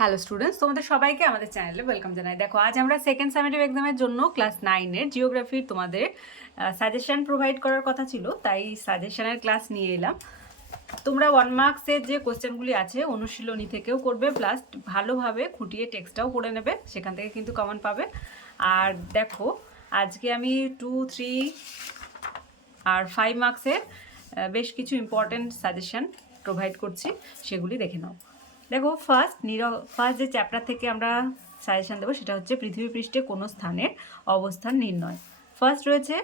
Hello students তোমাদের সবাইকে আমাদের চ্যানেলে ওয়েলকাম জানাই। দেখো, আজ আমরা সেকেন্ড সামেটিভ এক্সামের জন্য ক্লাস নাইনের জিওগ্রাফির তোমাদের সাজেশন প্রোভাইড করার কথা ছিল, তাই সাজেশনের ক্লাস নিয়ে এলাম। তোমরা ওয়ান মার্কসের যে কোয়েশ্চেনগুলি আছে, অনুশীলনী থেকেও করবে প্লাস ভালোভাবে খুঁটিয়ে টেক্সটটাও পড়ে নেবে, সেখান থেকে কিন্তু কমন পাবে। আর দেখো, আজকে আমি টু থ্রি আর ফাইভ মার্কসের বেশ কিছু ইম্পর্ট্যান্ট সাজেশন প্রোভাইড করছি, সেগুলি দেখে নাও। দেখো ফার্স্ট নির ফার্স্ট যে চ্যাপ্টার থেকে আমরা সাজেশন দেবো সেটা হচ্ছে পৃথিবী পৃষ্ঠে কোনো স্থানের অবস্থান নির্ণয়। ফার্স্ট রয়েছে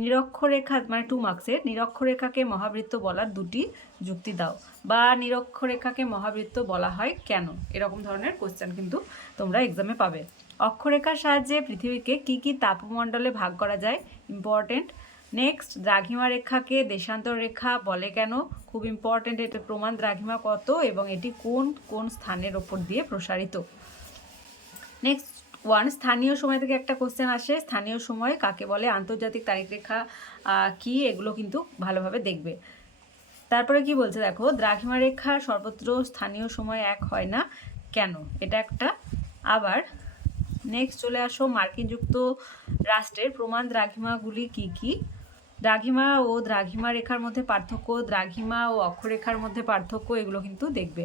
নিরক্ষরেখা মানে টু মার্কসের নিরক্ষরেখাকে মহাবৃত্ত বলার দুটি যুক্তি দাও, বা নিরক্ষরেখাকে মহাবৃত্ত বলা হয় কেন? এরকম ধরনের কোশ্চেন কিন্তু তোমরা এক্সামে পাবে। অক্ষরেখার সাহায্যে পৃথিবীকে কি কি তাপমণ্ডলে ভাগ করা যায়? ইম্পর্টেন্ট নেক্সট দ্রাঘিমা রেখাকে দেশান্তর রেখা বলে কেন? খুব ইম্পর্টেন্ট এটা প্রমাণ দ্রাঘিমা কত এবং এটি কোন কোন স্থানের ওপর দিয়ে প্রসারিত? নেক্সট ওয়ান স্থানীয় সময় থেকে একটা কোশ্চেন আসে। স্থানীয় সময় কাকে বলে? আন্তর্জাতিক তারিখ রেখা কি? এগুলো কিন্তু ভালোভাবে দেখবে। তারপরে কি বলছে? দেখো, দ্রাঘিমা রেখা সর্বত্র স্থানীয় সময় এক হয় না। কেন? এটা একটা। আবার নেক্সট চলে আসো, মার্কিন যুক্ত রাষ্ট্রের প্রমাণ দ্রাঘিমাগুলি কি কি? দ্রাঘিমা ও দ্রাঘিমা রেখার মধ্যে পার্থক্য, দ্রাঘিমা ও অক্ষরেখার মধ্যে পার্থক্য এগুলো কিন্তু দেখবে।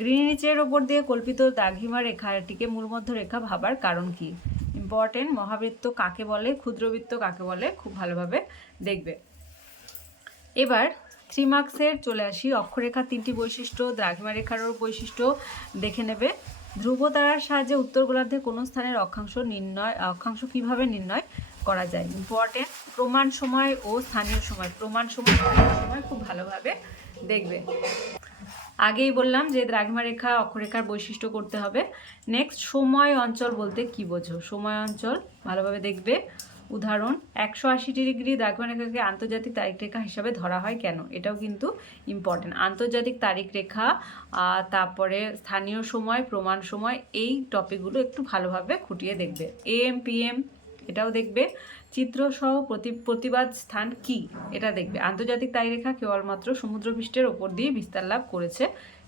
গ্রিনিচের ওপর দিয়ে কল্পিত দ্রাঘিমা রেখাটিকে মূলমধ্য রেখা ভাবার কারণ কি? ইম্পর্টেন্ট মহাবৃত্ত কাকে বলে? ক্ষুদ্রবৃত্ত কাকে বলে? খুব ভালোভাবে দেখবে। এবার থ্রি মার্কসের চলে আসি। অক্ষরেখার তিনটি বৈশিষ্ট্য, দ্রাঘিমা রেখারও বৈশিষ্ট্য দেখে নেবে। ধ্রুব তারার সাহায্যে উত্তর গোলার্ধে কোনো স্থানের অক্ষাংশ নির্ণয়, অক্ষাংশ কীভাবে নির্ণয় করা যায়? ইম্পর্টেন্ট প্রমাণ সময় ও স্থানীয় সময়, প্রমাণ সময় সময় খুব ভালোভাবে দেখবে। আগেই বললাম যে দ্রাঘিমা রেখা অক্ষরেখার বৈশিষ্ট্য করতে হবে। নেক্সট সময় অঞ্চল বলতে কি বোঝো? সময় অঞ্চল, ভালোভাবে দেখবে। উদাহরণ, একশো আশি ডিগ্রি দ্রাঘিমা রেখাকে আন্তর্জাতিক তারিখ রেখা হিসাবে ধরা হয় কেন? এটাও কিন্তু ইম্পর্টেন্ট আন্তর্জাতিক তারিখ রেখা তারপরে স্থানীয় সময়, প্রমাণ সময়, এই টপিকগুলো একটু ভালোভাবে খুঁটিয়ে দেখবে। এএম পিএম এটাও দেখবে। চিত্রসহ প্রতি প্রতিবাদ স্থান কি? এটা দেখবে। আন্তর্জাতিক তারিখরেখা কেবলমাত্র সমুদ্রপৃষ্ঠের ওপর দিয়ে বিস্তার লাভ করেছে।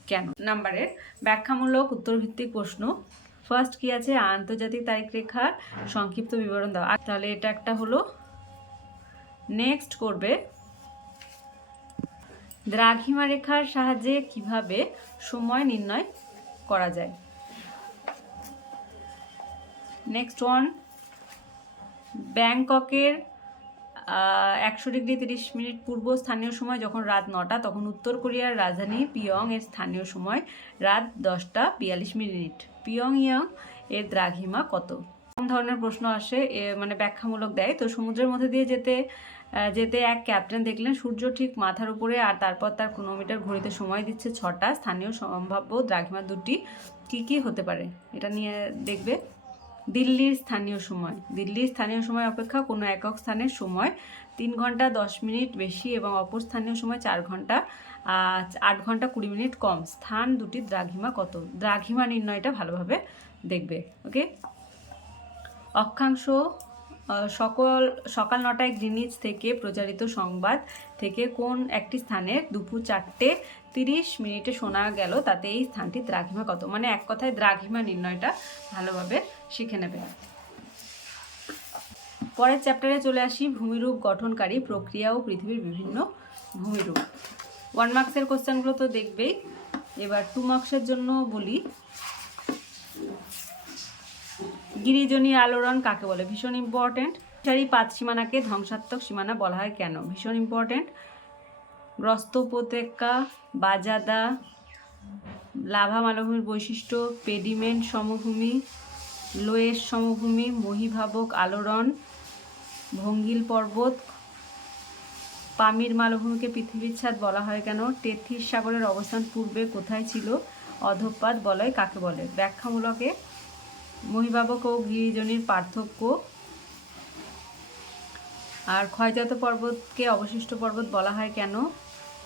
কেন? নাম্বারের ব্যাখ্যামূলক উত্তরভিত্তিক প্রশ্ন। ফার্স্ট কি আছে? আন্তর্জাতিক তারিখ রেখার সংক্ষিপ্ত বিবরণ দাও। তাহলে এটা একটা হলো। নেক্সট করবে। দ্রাঘিমা রেখার সাহায্যে কীভাবে সময় নির্ণয় করা যায়? Next one. ব্যাংককের একশো ডিগ্রি তিরিশ মিনিট পূর্ব স্থানীয় সময় যখন রাত নটা, তখন উত্তর কোরিয়ার রাজধানী পিয়ং এর স্থানীয় সময় রাত দশটা বিয়াল্লিশ মিনিট। পিয়ং ইয়াং এর দ্রাঘিমা কত? কোন ধরনের প্রশ্ন আসে মানে ব্যাখ্যামূলক দেয়। তো সমুদ্রের মধ্যে দিয়ে যেতে যেতে এক ক্যাপ্টেন দেখলেন, সূর্য ঠিক মাথার উপরে আর তারপর তার ক্রোনোমিটার ঘড়িতে সময় দিচ্ছে ছটা। স্থানীয় সম্ভাব্য দ্রাঘিমা দুটি কি কি হতে পারে? এটা নিয়ে দেখবে। দিল্লির স্থানীয় সময়। দিল্লির স্থানীয় সময় অপেক্ষা কোনো একক স্থানের সময় তিন ঘণ্টা দশ মিনিট বেশি এবং অপর স্থানীয় সময় চার ঘণ্টা আট ঘণ্টা কুড়ি মিনিট কম। স্থান দুটি দ্রাঘিমা কত? দ্রাঘিমা নির্ণয়টা ভালোভাবে দেখবে, ওকে? অক্ষাংশ সকল, সকাল নটায় গ্রিনিচ থেকে প্রচারিত সংবাদ থেকে কোন একটি স্থানের দুপুর চারটে তিরিশ মিনিটে শোনা গেল, তাতে এই স্থানটি দ্রাঘিমা কত? মানে এক কথায় দ্রাঘিমা নির্ণয়টা ভালোভাবে শিখে নেবে। পরের চ্যাপ্টারে চলে আসি ভূমিরূপ গঠনকারী প্রক্রিয়া ও পৃথিবীর বিভিন্ন ভূমিরূপ। ওয়ান মার্কসের কোশ্চেনগুলো তো দেখবেই। এবার টু মার্কসের জন্য বলি। গিরিজনী আলোড়ন কাকে বলে? ভীষণ ইম্পর্টেন্ট সারি পাত সীমানাকে ধ্বংসাত্মক সীমানা বলা হয় কেন? ভীষণ ইম্পর্টেন্ট গ্রস্ত বাজাদা, লাভা মালভূমির বৈশিষ্ট্য, পেডিমেন্ট সমভূমি লোয়েস সমভূমি, মহিভাবক আলোড়ন, ভঙ্গিল পর্বত, পামির মালভূমিকে পৃথিবীর ছাদ বলা হয় কেন? তেথিস সাগরের অবস্থান পূর্বে কোথায় ছিল? অধপাত বলয় কাকে বলে? ব্যাখ্যামূলকে মহিভাবক ও গিরিজনীর পার্থক্য আর ক্ষয়জাত পর্বতকে অবশিষ্ট পর্বত বলা হয় কেন?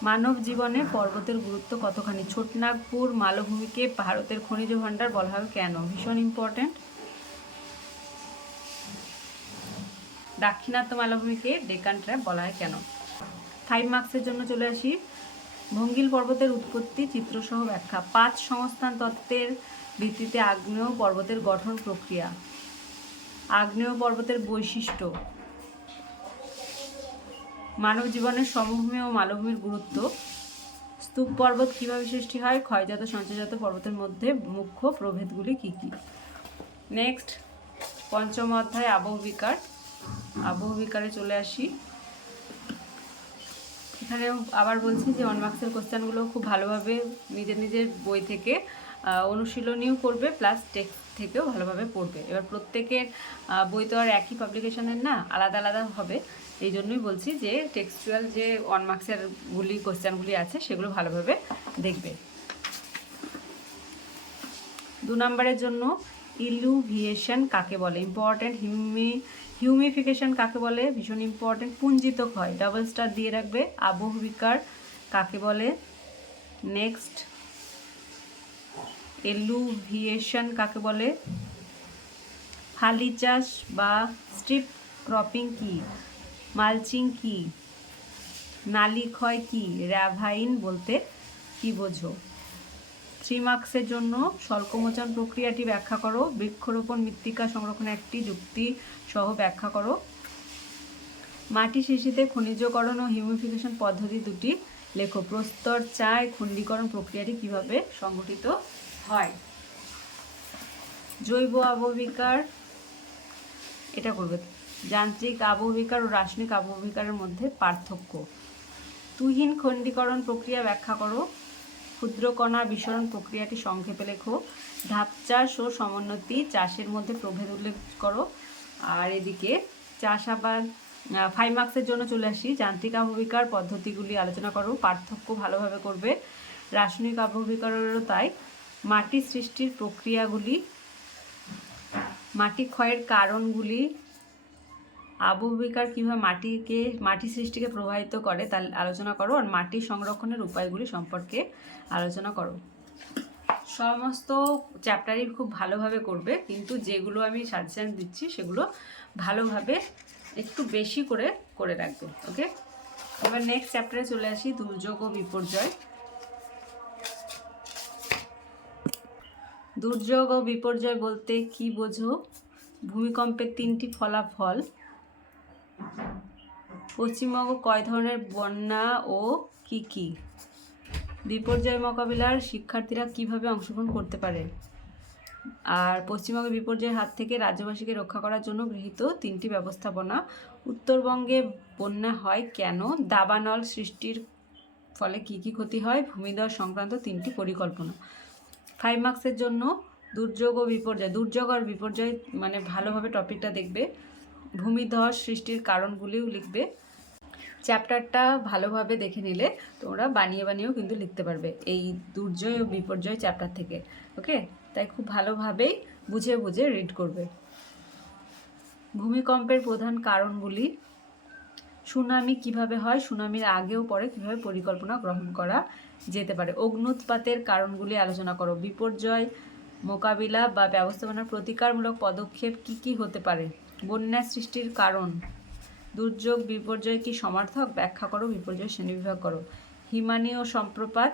মানব জীবনে পর্বতের গুরুত্ব কতখানি? ছোটনাগপুর মালভূমিকে ভারতের খনিজ ভাণ্ডার বলা হয় কেন? ভীষণ ইম্পর্ট্যান্ট দাক্ষিণাত্য মালভূমিকে ডেকান ট্র্যাপ বলা হয় কেন? ফাইভ মার্কসের জন্য চলে আসি। ভঙ্গিল পর্বতের উৎপত্তি চিত্রসহ ব্যাখ্যা। পাঁচ সংস্থান তত্ত্বের ভিত্তিতে আগ্নেয় পর্বতের গঠন প্রক্রিয়া। আগ্নেয় পর্বতের বৈশিষ্ট্য। মানব জীবনের সমভূমি ও মালভূমির গুরুত্ব। স্তূপ পর্বত কীভাবে সৃষ্টি হয়? ক্ষয়জাত, সঞ্চয়জাত পর্বতের মধ্যে মুখ্য প্রভেদগুলি কি কি? নেক্সট, পঞ্চম অধ্যায় আবহবিকার আবহবিকারে চলে আসি। এখানে আবার বলছি যে ওয়ান মার্কসের কোশ্চেনগুলো খুব ভালোভাবে নিজের নিজের বই থেকে অনুশীলনীও করবে প্লাস টেক্সট থেকেও ভালোভাবে পড়বে। এবার প্রত্যেকের বই তো আর একই পাবলিকেশনের না, আলাদা আলাদা হবে। এই জন্যই বলছি যে টেক্সচুয়াল যে ওয়ান মার্কসের কোশ্চেনগুলি আছে, সেগুলো ভালোভাবে দেখবে। দু নম্বরের জন্য ইলুভিয়েশন কাকে বলে? ইম্পর্টেন্ট হিউমি হিউমিফিকেশন কাকে বলে? ভীষণ ইম্পর্টেন্ট পুঞ্জিত ক্ষয়। ডাবল স্টার দিয়ে রাখবে। আবহবিকার কাকে বলে? নেক্সট এলুভিয়েশন কাকে বলে? ফালি চাষ বা স্ট্রিপ ক্রপিং কি? মালচিং কি? নালি ক্ষয় কি? র্যাভাইন বলতে কি বোঝো? থ্রি মার্কসের জন্য স্বল্পমোচন প্রক্রিয়াটি ব্যাখ্যা করো। বৃক্ষরোপণ মৃত্তিকা সংরক্ষণের একটি যুক্তি সহ ব্যাখ্যা করো। মাটি শিশিতে খনিজকরণ ও হিউমিফিকেশন পদ্ধতি দুটি লেখো। প্রস্তর চায় খণ্ডীকরণ প্রক্রিয়াটি কীভাবে সংগঠিত হয়? জৈব আবহবিকার, এটা করবে। যান্ত্রিক আবহবিকার ও রাসায়নিক আবহবিকারের মধ্যে পার্থক্য। তুহিন খণ্ডীকরণ প্রক্রিয়া ব্যাখ্যা করো। ক্ষুদ্রকণা বিসরণ প্রক্রিয়াটি সংক্ষেপে লেখো। ধাপ চাষ ও সমোন্নতি, চাষের মধ্যে প্রভেদ উল্লেখ করো। আর এদিকে চাষাবাদ ফাইভ মার্কসের জন্য চলে আসি। যান্ত্রিক আবহবিকার পদ্ধতিগুলি আলোচনা করো। পার্থক্য ভালোভাবে করবে। রাসায়নিক আবহবিকারেরও তাই। মাটি সৃষ্টির প্রক্রিয়াগুলি, মাটি ক্ষয়ের কারণগুলি আবহবিকার কীভাবে মাটিকে, মাটি সৃষ্টিকে প্রভাবিত করে তা আলোচনা করো আর মাটি সংরক্ষণের উপায়গুলি সম্পর্কে আলোচনা করো। সমস্ত চ্যাপ্টারই খুব ভালোভাবে করবে, কিন্তু যেগুলো আমি সাজেশন দিচ্ছি সেগুলো ভালোভাবে একটু বেশি করে করে রাখবে ওকে এবার নেক্সট চ্যাপ্টারে চলে আসি, দুর্যোগ ও বিপর্যয়। দুর্যোগ ও বিপর্যয় বলতে কি বোঝো? ভূমিকম্পের তিনটি ফলাফল। পশ্চিমবঙ্গ কয় ধরনের বন্যা ও কি কি? বিপর্যয় মোকাবিলার শিক্ষার্থীরা কীভাবে অংশগ্রহণ করতে পারে? আর পশ্চিমবঙ্গের বিপর্যয়ের হাত থেকে রাজ্যবাসীকে রক্ষা করার জন্য গৃহীত তিনটি ব্যবস্থাপনা। উত্তরবঙ্গে বন্যা হয় কেন? দাবানল সৃষ্টির ফলে কি কি ক্ষতি হয়? ভূমিধস সংক্রান্ত তিনটি পরিকল্পনা। ফাইভ মার্কসের জন্য দুর্যোগ ও বিপর্যয়। দুর্যোগ আর বিপর্যয় মানে ভালোভাবে টপিকটা দেখবে। ভূমিধস সৃষ্টির কারণগুলিও লিখবে। চ্যাপ্টারটা ভালোভাবে দেখে নিলে তোমরা বানিয়ে বানিয়েও কিন্তু লিখতে পারবে এই দুর্জয় ও বিপর্যয় চ্যাপ্টার থেকে, ওকে? তাই খুব ভালোভাবেই বুঝে বুঝে রিড করবে। ভূমিকম্পের প্রধান কারণগুলি, সুনামি কীভাবে হয়, সুনামির আগেও পরে কীভাবে পরিকল্পনা গ্রহণ করা যেতে পারে অগ্নুৎপাতের কারণগুলি আলোচনা করো, বিপর্যয়, মোকাবিলা বা ব্যবস্থাপনার প্রতিকারমূলক পদক্ষেপ কি কি হতে পারে বন্যা সৃষ্টির কারণ দুর্যোগ বিপর্যয় কি সমার্থক? ব্যাখ্যা করো, বিপর্যয় শ্রেণীবিভাগ করো। হিমানি ও সম্প্রপাত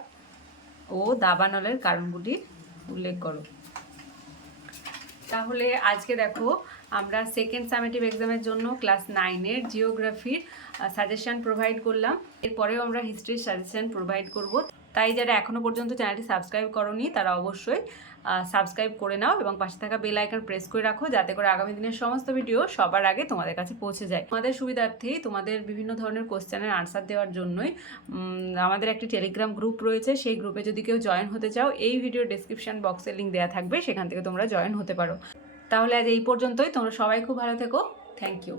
ও দাবানলের কারণগুলি উল্লেখ করো। তাহলে আজকে দেখো, আমরা সেকেন্ড সামেটিভ এক্সামের জন্য ক্লাস নাইনের জিওগ্রাফির সাজেশন প্রোভাইড করলাম। এরপরেও আমরা হিস্ট্রির সাজেশান প্রোভাইড করব। তাই যারা এখনও পর্যন্ত চ্যানেলটি সাবস্ক্রাইব করনি, তারা অবশ্যই সাবস্ক্রাইব করে নাও এবং পাশে থাকা বেল আইকন প্রেস করে রাখো যাতে করে আগামী দিনের সমস্ত ভিডিও সবার আগে তোমাদের কাছে পৌঁছে যায়। তোমাদের সুবিধার্থেই তোমাদের বিভিন্ন ধরনের কোশ্চেনের আনসার দেওয়ার জন্যই আমাদের একটি টেলিগ্রাম গ্রুপ রয়েছে। সেই গ্রুপে যদি কেউ জয়েন হতে চাও, এই ভিডিও ডেসক্রিপশন বক্সের লিঙ্ক দেওয়া থাকবে। সেখান থেকে তোমরা জয়েন হতে পারো। তাহলে আজ এই পর্যন্তই। তোমরা সবাই খুব ভালো থেকো। Thank you